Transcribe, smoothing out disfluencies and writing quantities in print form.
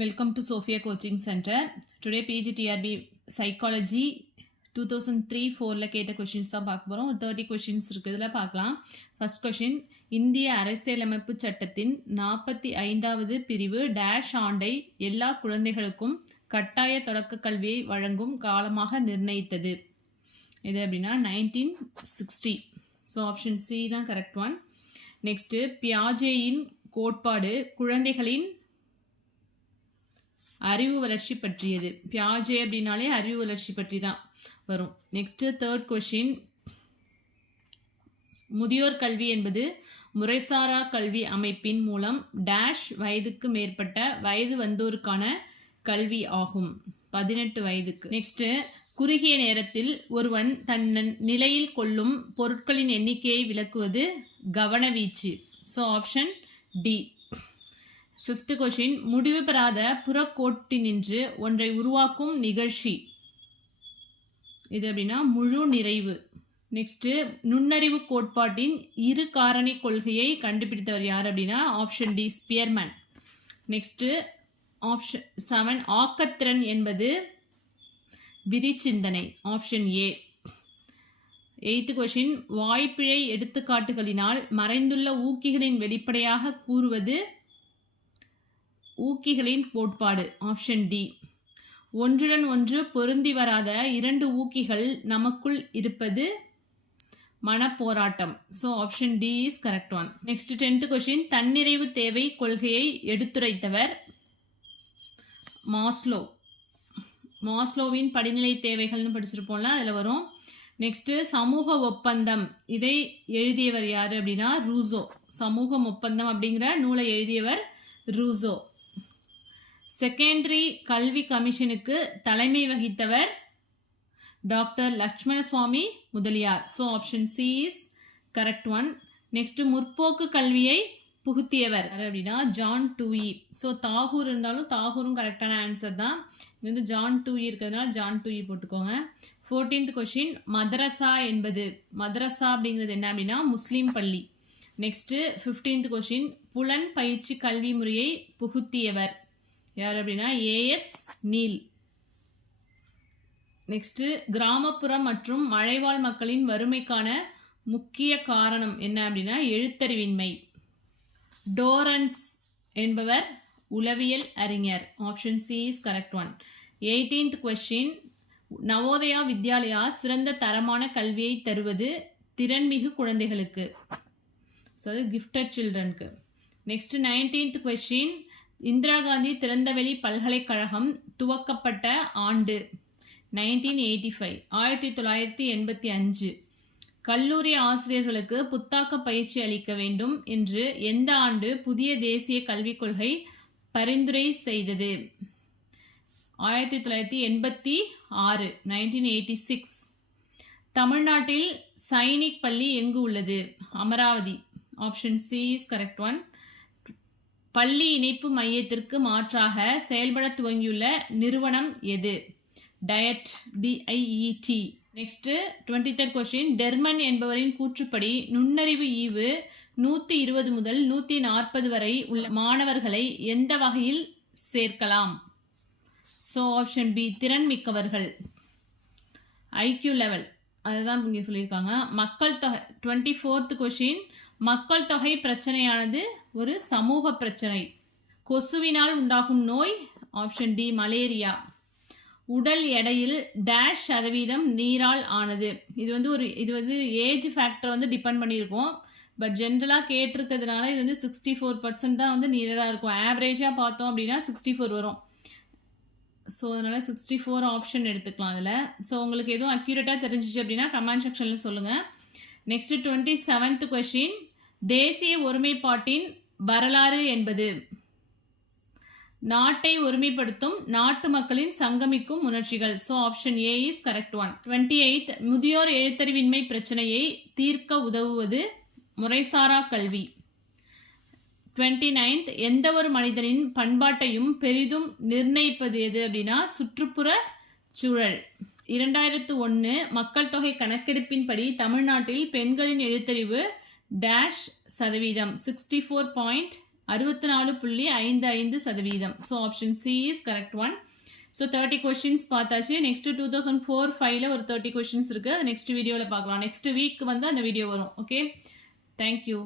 Welcome to Sophia Coaching Center. Today PGTRB Psychology 2003-4ல கேட்ட questions தான் பார்க்க போகிறோம். 30 கொஷின்ஸ் இருக்குது, இதில் பார்க்கலாம். ஃபர்ஸ்ட் கொஷின், இந்திய அரசியலமைப்பு சட்டத்தின் 45வது பிரிவு டேஷ் ஆண்டை எல்லா குழந்தைகளுக்கும் கட்டாய தொடக்க கல்வியை வழங்கும் காலமாக நிர்ணயித்தது. இது அப்படின்னா 1960. ஸோ ஆப்ஷன் சி தான் கரெக்ட் ஒன். நெக்ஸ்ட்டு, பியாஜேயின் கோட்பாடு குழந்தைகளின் அறிவு வளர்ச்சி பற்றியது. பியாஜே அப்படின்னாலே அறிவு வளர்ச்சி பற்றி தான் வரும். நெக்ஸ்ட் தேர்ட் கொஷின், முதியோர் கல்வி என்பது முறைசாரா கல்வி அமைப்பின் மூலம் டேஷ் வயதுக்கு மேற்பட்ட வயது வந்தோருக்கான கல்வி ஆகும், 18 வயதுக்கு. நெக்ஸ்ட், குறுகிய நேரத்தில் ஒருவன் தன் நிலையில் கொள்ளும் பொருட்களின் எண்ணிக்கையை விளக்குவது கவனவீச்சு. So option D. Fifth question, முடிவு பெறாத புறக்கோட்டினின்று ஒன்றை உருவாக்கும் நிகழ்ச்சி. இது அப்படின்னா முழு நிறைவு. நெக்ஸ்ட்டு, நுண்ணறிவு கோட்பாட்டின் இரு காரணி கொள்கையை கண்டுபிடித்தவர் யார் அப்படின்னா option D, Spearman. Next option 7, ஆக்கத்திறன் என்பது விரிச்சிந்தனை. Option A. 8th கொஷின், வாய்ப்பிழை எடுத்துக்காட்டுகளினால் மறைந்துள்ள ஊக்கிகளின் வெளிப்படையாக கூறுவது ஊக்கிகளின் கோட்பாடு. Option D. ஒன்றுடன் ஒன்று பொருந்தி வராத இரண்டு ஊக்கிகள் நமக்குள் இருப்பது மனப்போராட்டம். So option D is correct one. Next 10th question, தன்னிறைவு தேவை கொள்கையை எடுத்துரைத்தவர் மாஸ்லோ. மாஸ்லோவின் படிநிலை தேவைகள்னு படிச்சிருப்போம்ல, அதில் வரும். நெக்ஸ்ட்டு, சமூக ஒப்பந்தம், இதை எழுதியவர் யார் அப்படின்னா ரூசோ. சமூக ஒப்பந்தம் அப்படிங்கிற நூலை எழுதியவர் ரூசோ. செகண்டரி கல்வி கமிஷனுக்கு தலைமை வகித்தவர் doctor Lakshmana Swami Mudaliar. So option C is correct one. Next, முற்போக்கு கல்வியை புகுத்தியவர் அப்படின்னா ஜான் டூயி. ஸோ தாகூர் இருந்தாலும் தாகூரும் கரெக்டான ஆன்சர் தான். இது வந்து ஜான் டூயி இருக்கிறதுனால ஜான் டூயி போட்டுக்கோங்க. 14th கொஷின், மதரசா என்பது, மதரசா அப்படிங்கிறது என்ன அப்படின்னா முஸ்லீம் பள்ளி. நெக்ஸ்ட்டு 15th கொஷின், புலன் பயிற்சி கல்வி முறையை புகுத்தியவர் யார் அப்படின்னா ஏஎஸ் நீல். நெக்ஸ்ட், கிராமப்புறம் மற்றும் மலைவாழ் மக்களின் வறுமைக்கான முக்கிய காரணம் என்ன அப்படின்னா எழுத்தறிவின்மை. டோரன்ஸ் என்பவர் உளவியல் அறிஞர். Option C is correct one. 18th question, Navodaya Vidyalaya சிறந்த தரமான கல்வியை தருவது திறன்மிகு குழந்தைகளுக்கு, ஸோ கிஃப்டட் சில்ட்ரனுக்கு. Next 19th question, Indira Gandhi திறந்தவெளி பல்கலைக்கழகம் துவக்கப்பட்ட ஆண்டு 1985, 1985. கல்லூரி ஆசிரியர்களுக்கு புத்தாக்க பயிற்சி அளிக்க வேண்டும் என்று எந்த ஆண்டு புதிய தேசிய கல்விக் கொள்கை பரிந்துரை செய்தது? 1986, 1986. தமிழ்நாட்டில் சைனிக் பள்ளி எங்கு உள்ளது? Amaravati. Option C is correct one. பள்ளி இணைப்பு மையத்திற்கு மாற்றாக செயல்பட துவங்கியுள்ள நிறுவனம் எது? DIET, D I E T. Next 23rd question, Terman என்பவரின் கூற்றுப்படி நுண்ணறிவு ஈவு 120 முதல் 140 வரை உள்ள மாணவர்களை எந்த வகையில் சேர்க்கலாம்? ஸோ ஆப்ஷன் பி, திறன் மிக்கவர்கள், ஐக்யூ லெவல், அதுதான் இங்கே சொல்லியிருக்காங்க. மக்கள் தொகை 24th கொஸ்டின், மக்கள் தொகை பிரச்சனையானது ஒரு சமூக பிரச்சனை. கொசுவினால் உண்டாகும் நோய்? Option D, malaria. உடல் எடையில் டேஷ் சதவீதம் நீரால் ஆனது? இது வந்து ஏஜ் ஃபேக்டர் வந்து டிபெண்ட் பண்ணியிருக்கோம். பட் ஜென்ரலாக கேட்டிருக்கிறதுனால இது வந்து 64% தான் வந்து நீராக இருக்கும். ஆவரேஜாக பார்த்தோம் அப்படின்னா 64 வரும். ஸோ அதனால் 64 ஆப்ஷன் எடுத்துக்கலாம் அதில். ஸோ உங்களுக்கு எதுவும் அக்யூரேட்டாக தெரிஞ்சிச்சு அப்படின்னா கமெண்ட் செக்ஷனில் சொல்லுங்கள். நெக்ஸ்ட் 27th கொஸ்டின், தேசிய ஒருமைப்பாட்டின் வரலாறு என்பது? நாட்டை ஒருமைப்படுத்தும் நாட்டு மக்களின் சங்கமிக்கும் உணர்ச்சிகள். So option A is correct one. 28th, முதியோர் எழுத்தறிவின்மை பிரச்சனையை தீர்க்க உதவுவது முறைசாரா கல்வி. 29th, எந்த ஒரு மனிதனின் பண்பாட்டையும் பெரிதும் நிர்ணயிப்பது எது அப்படின்னா சுற்றுப்புற சூழல். 2001 மக்கள் தொகை கணக்கெடுப்பின்படி தமிழ்நாட்டில் பெண்களின் எழுத்தறிவு டேஷ் சதவீதம் 64.5 64.55%. So option C is correct one. So 30 questions பார்த்தாச்சு. நெக்ஸ்ட் 2004-5ல ஒரு 30 கொஷின்ஸ் இருக்கு. அது நெக்ஸ்ட் வீடியோவில் பார்க்கலாம். நெக்ஸ்ட் வீக் வந்து அந்த வீடியோ வரும். Okay, thank you.